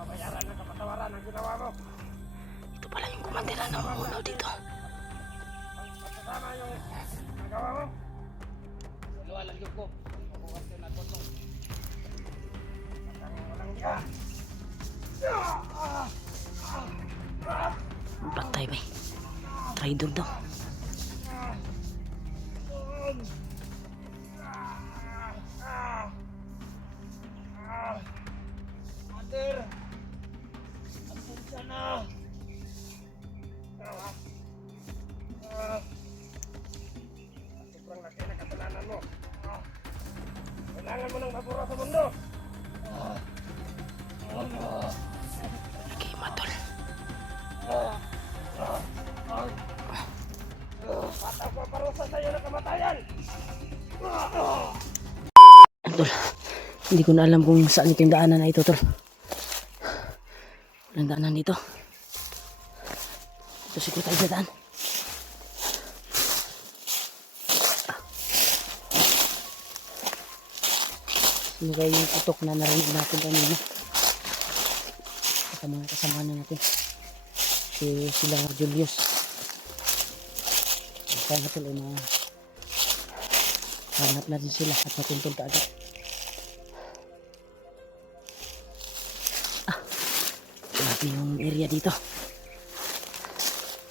Babayaran ng kapatawaran ang ginawa mo. Ito pala yung kumandira ng umunaw dito. Masasama yung nagawa mo. Luwalag yung ko. Mabuhat ko na tutong. Walang diya. Patay ba? Traidor daw. Mother! Pasensya na! Sobrang laki na kasalanan mo. Kailangan mo nang mabura sa mundo. Okay, matol. Paparusa sa'yo ng kamatayan! Tol, hindi ko na alam kung saan itong daanan na ito, tol. Walang daanan dito. Ito siguro tayo sa daan. Sino kayo yung putok na narinig natin kanina? Sa mga kasama na natin. Sila Julius. Sana tol ay hanap natin sila at matuntun ka agad. Grabe yung area dito.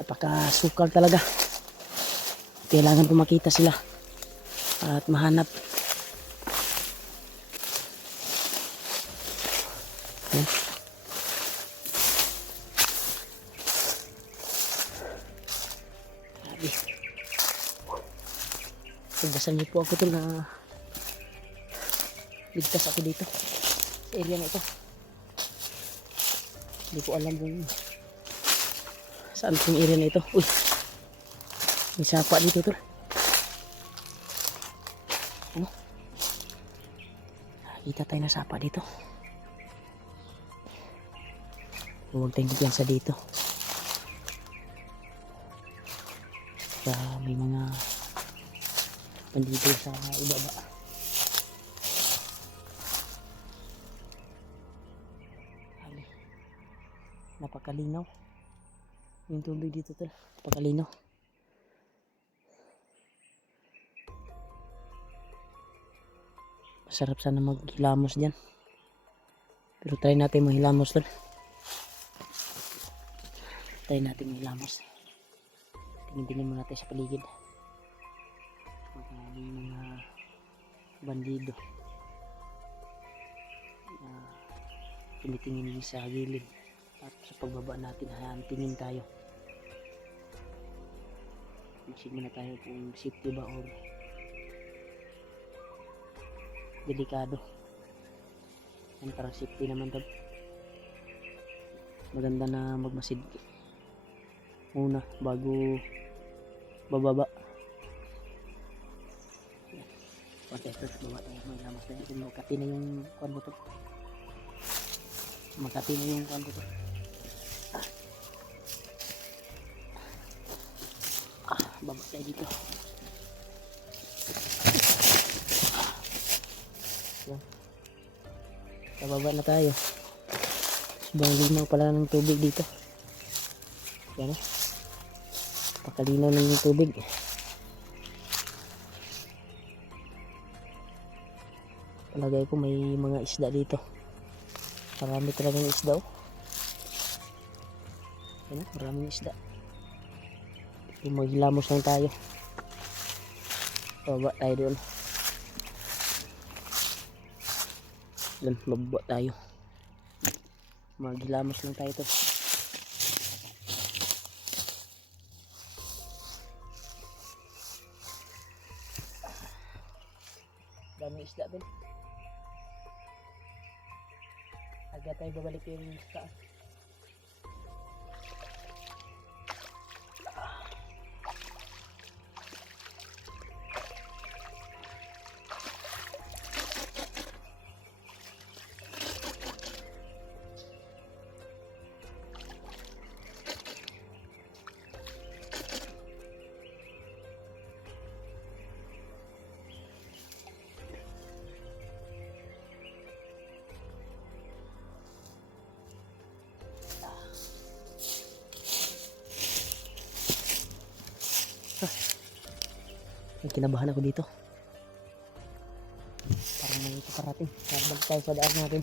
Napakasukal talaga. Kailangan ko makita sila at mahanap. Ayan. Grabe. Pagdasan niyo po ako ito na ligtas ako dito sa area na ito. Hindi ko alam kung saan itong area na ito. Uy, may sapa dito, tol. Ano? Nakita tayo na sapa dito. Huwag tayong kumpiyansa dito. May mga bandito sa ibaba. Napakalinaw yung tubig dito, tol. Napakalinaw. Masarap sana maghilamos dyan, pero try natin maghilamos, tol. Try natin maghilamos. Tingin-tingin muna tayo sa paligid. May mga bandido tumitingin sa gilid. At sa pagbaba natin, tingin tayo. Isip muna tayo kung safety ba or delikado. Yan, parang safety naman to. Maganda na magmasid muna bago bababa. Pantay ito sa baba tayo. May lamas tayo. Makati na yung kuwan ko to. Makati na yung kuwan ko to. Baba tayo dito. Yan. Kababa na tayo. Sobrang linaw pala ng tubig dito. Yan o. Pakalinaw na yung tubig. Palagay ko may mga isda dito. Marami talagang isda o. Yan o, maraming isda. Maghilamos lang tayo. Baba tayo doon. Doon, bababa tayo. Maghilamos lang tayo to. Dami isda doon. Agad tayo babalik yung taas. May kinabahan ako dito. Parang may parating. Balik tayo sa daan natin.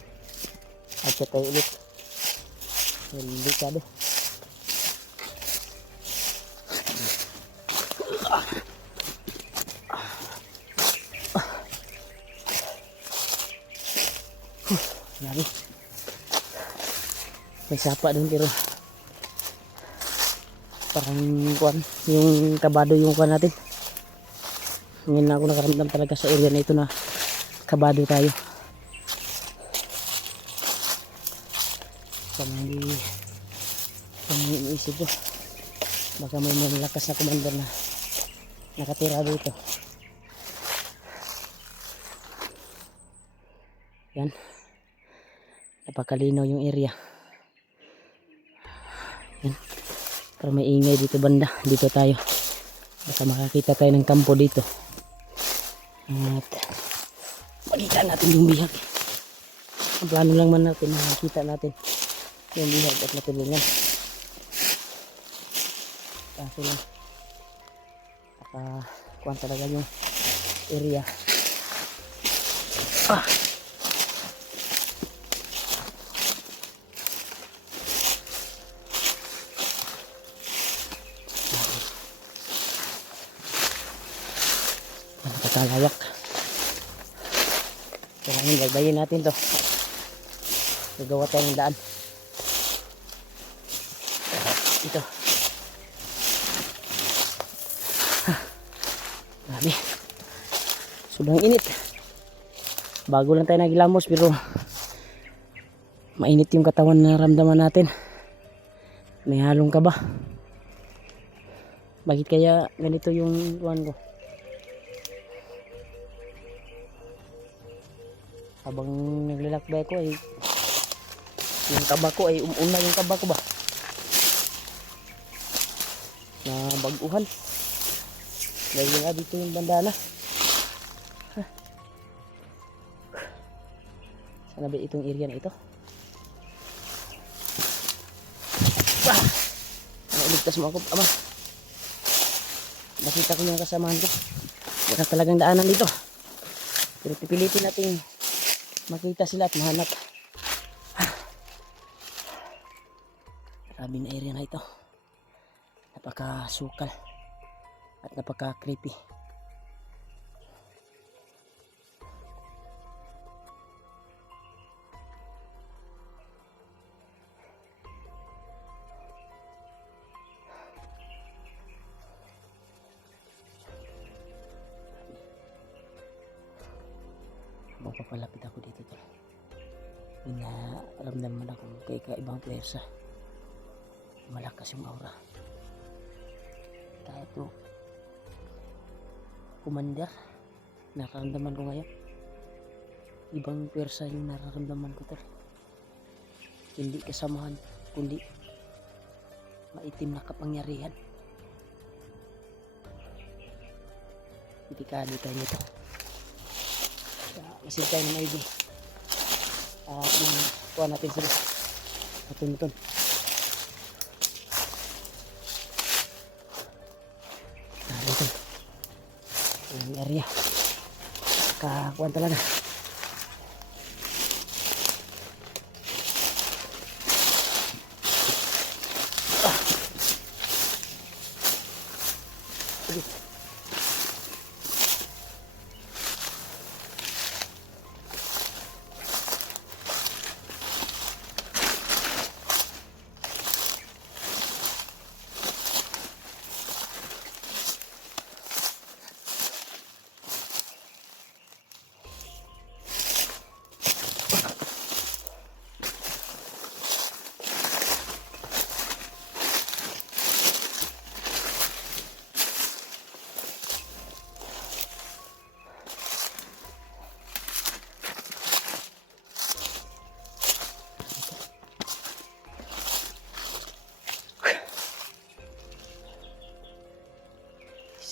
At siya tayo ulit. Delikado. Lari. May sapa doon pero parang kuan, yung kabado yung kuan natin. Ngayon na ako nakaramdam talaga sa area na ito na kabado tayo. Kung iniisip ko baka may malakas na commander na nakatira dito. Yan, napakalinaw yung area. Yan, pero may ingay dito banda. Dito tayo, baka makakita tayo ng kampo dito at makita natin yung bihag. Ang plano lang man natin makita natin yung bihag at matulungan. Kaso lang nakakuhan talaga yung area. Nakakalawak. Kailangan gagbayin natin to. Gagawa tayo ng daan. Ito. Grabe. Sobrang init. Bago lang tayo nagilamos pero mainit yung katawan na naramdaman natin. May halong kaba. Bakit kaya ganito yung tuwan ko? Habang naglalakbay ko ay yung kaba ko ay umuna yung kaba ko ba na baguhan dahil nga dito yung bandana. Sana ba itong area na ito? Iligtas mo ako ama. Nakita ko yung kasamahan ko. Wala talagang daanan dito pero pipilitin natin makita sila at mahanap. Grabe na area na ito. Napakasukal at napaka-creepy. Mapapalapit ako dito to. Naramdaman man ako kay kaibang pwersa. Malakas yung aura. Kahit to commander nararamdaman ko ngayon. Ibang pwersa yung nararamdaman ko to. Hindi kasamahan kundi maitim na kapangyarihan. Delikado tayo nito. Masid tayo ng ID. Kuha natin sila. Matun-tun. Dito. Yung area. Kakuhan talaga.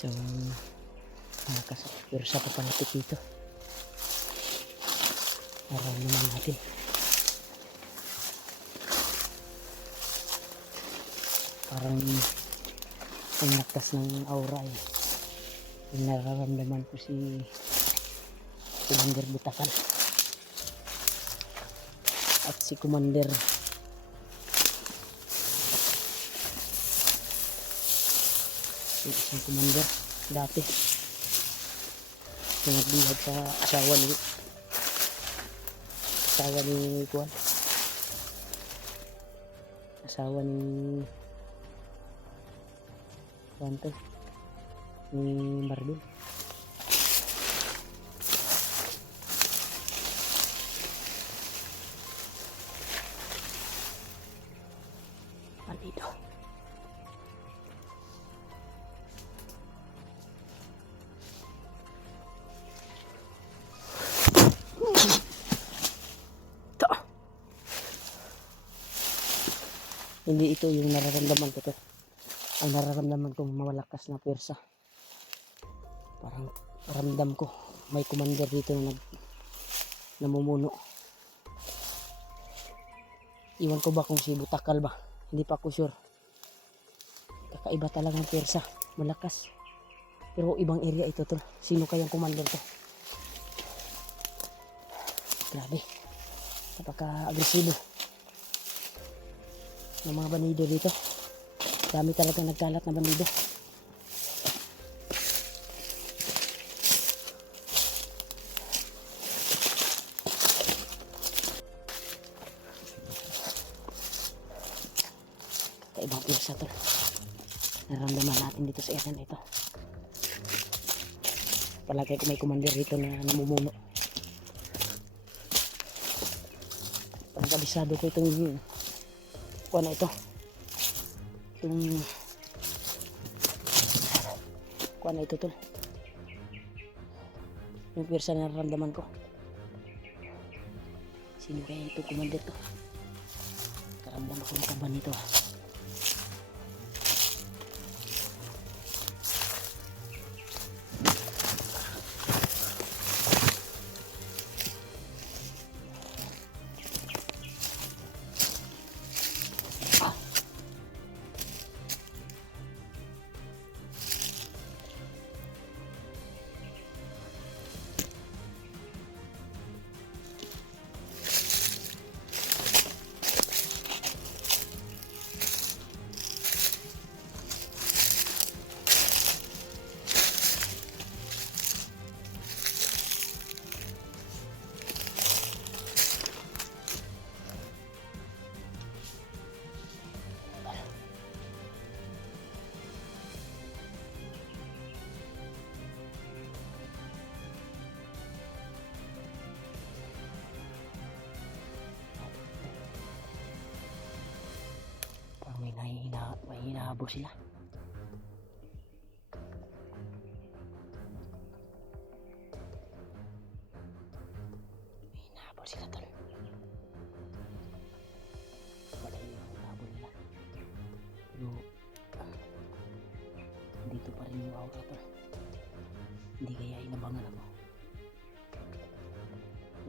So, nakasapirsa pa palapit dito. Araw naman natin. Parang ang lakas ng aura eh. Yung nararamdaman ko si Commander Butakal at si Commander yung isang commander dati yung nagbihag sa asawa ni Kuan, asawa ni Kuan to, ni Mardul. Dito hindi ito yung nararamdaman ko to. Ang nararamdaman kong mawalakas na pwersa. Parang ramdam ko may commander dito na namumuno. Iwan ko ba kung si Butakal ba? Hindi pa ako sure. Kakaiba talaga ng pwersa. Malakas. Pero ibang area ito to. Sino kayang commander to? Grabe. Napaka-agresibo ng mga banido dito. Dami talaga nagkalat na banido. Kaibang pwersa to. Naramdaman natin dito sa area na ito. Palagay ko may commander dito na namumuno. Pagkabisado ko itong kuha na ito. Itong kuha na ito tol. Yung pwersa na nararamdaman ko. Sino kaya ito commander to? Karamdam ako ng kaban nito ha. May hinahabol sila. May hinahabol sila tol. Wala yung hinahabol nila. Pero dito pa rin yung aura tol. Hindi kaya inabangan ako.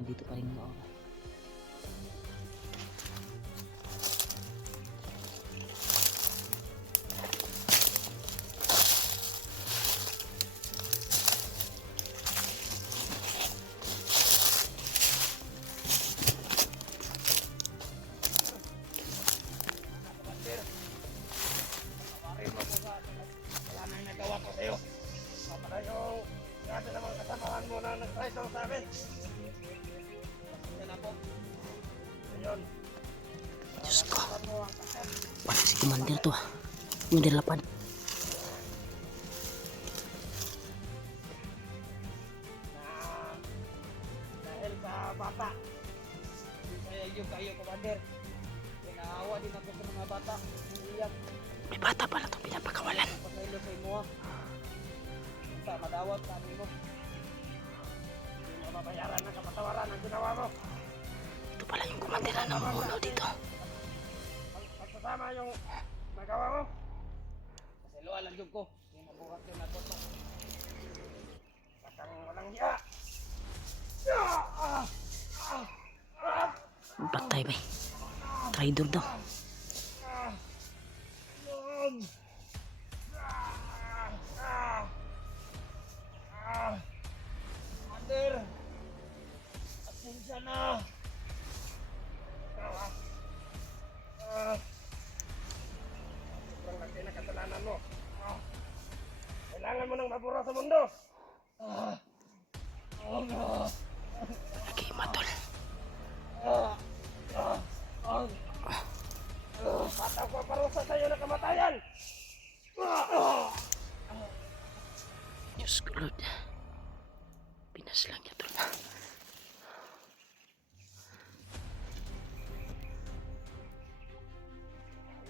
Dito pa rin yung aura. Diyos ko. Wala si commander to ha. Commander Lapad. Dahil sa bata. Kaya yung kayo commander. Naawa din ako sa mga bata. Iyak. May bata pala itong pinapakawalan. Pasaylo sa imo ha. Sa madawat sa amin mo. Hindi mo mabayaran na kapatawaran ang ginawa mo. Ito pala yung commander na namumuno dito. Pagsasama yung nagawa mo. Kasi luwa lang yung ko. Yung nabuhat yung nagoto. Bakang walang hiya. Patay ba? Traidor daw. na. Sobrang laki na kasalanan mo. Kailangan mo nang mabura sa mundo. Lagi matol. Bata ko parusa sa iyo na kamatayan. Diyos ko Lord. Pinas lang niya tol.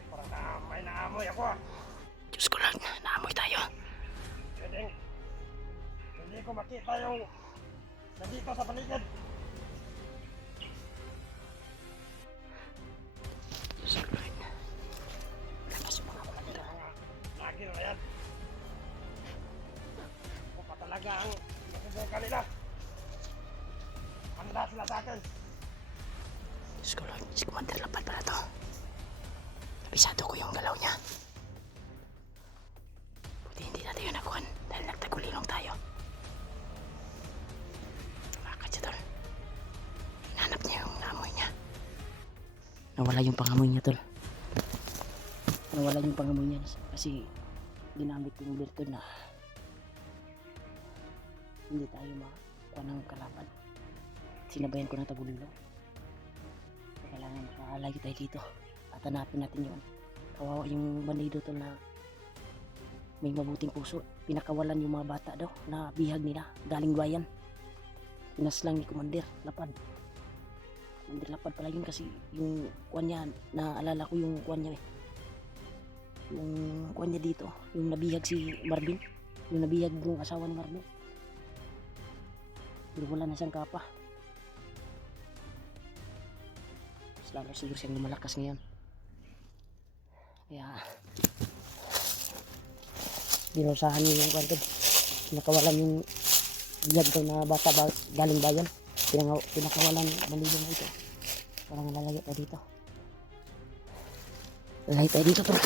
Para na may naamoy ako. Diyos ko Lord. Naamoy tayo. Pwedeng hindi ko makita yung nandito sa paligid. Diyos ko Lord. Lakas yung mga kapatid. Lagi na yan. Ako pa talaga ang nasubukan nila. Handa sila sa akin. Diyos ko Lord. Si Commander Lapad pala to. Kabisado ko yung galaw niya. Buti hindi natin yun nakuhan dahil nagtagulilong tayo. Bakit siya tol? Hinanap niya yung naamoy niya. Nawala yung pangamoy niya tol. Nawala yung pangamoy niya kasi ginamit ko yung virtud na hindi tayo makakuha ng kalaban. Sinabayan ko ng tagulilong. Kailangan makakalayo tayo dito at hanapin natin yun. Kawawa yung bandido tol na may mabuting puso. Pinakawalan yung mga bata daw na bihag nila galing bayan. Pinaslang ni Commander Lapad. Commander Lapad pala yun kasi yung kuwan niya, naalala ko yung kuwan niya yung kuwan niya dito, yung nabihag si Marvin, yung nabihag yung asawa ni Marvin. Pero wala na siyang kapa. Mas lalo siguro siyang lumalakas ngayon. Kaya dinusahan niyo yung kwento. Pinakawalan yung biyag daw na bata galing bayan. Pinakawalan malilong ito. Parang nalalayo tayo dito. Lalayo tayo dito tol.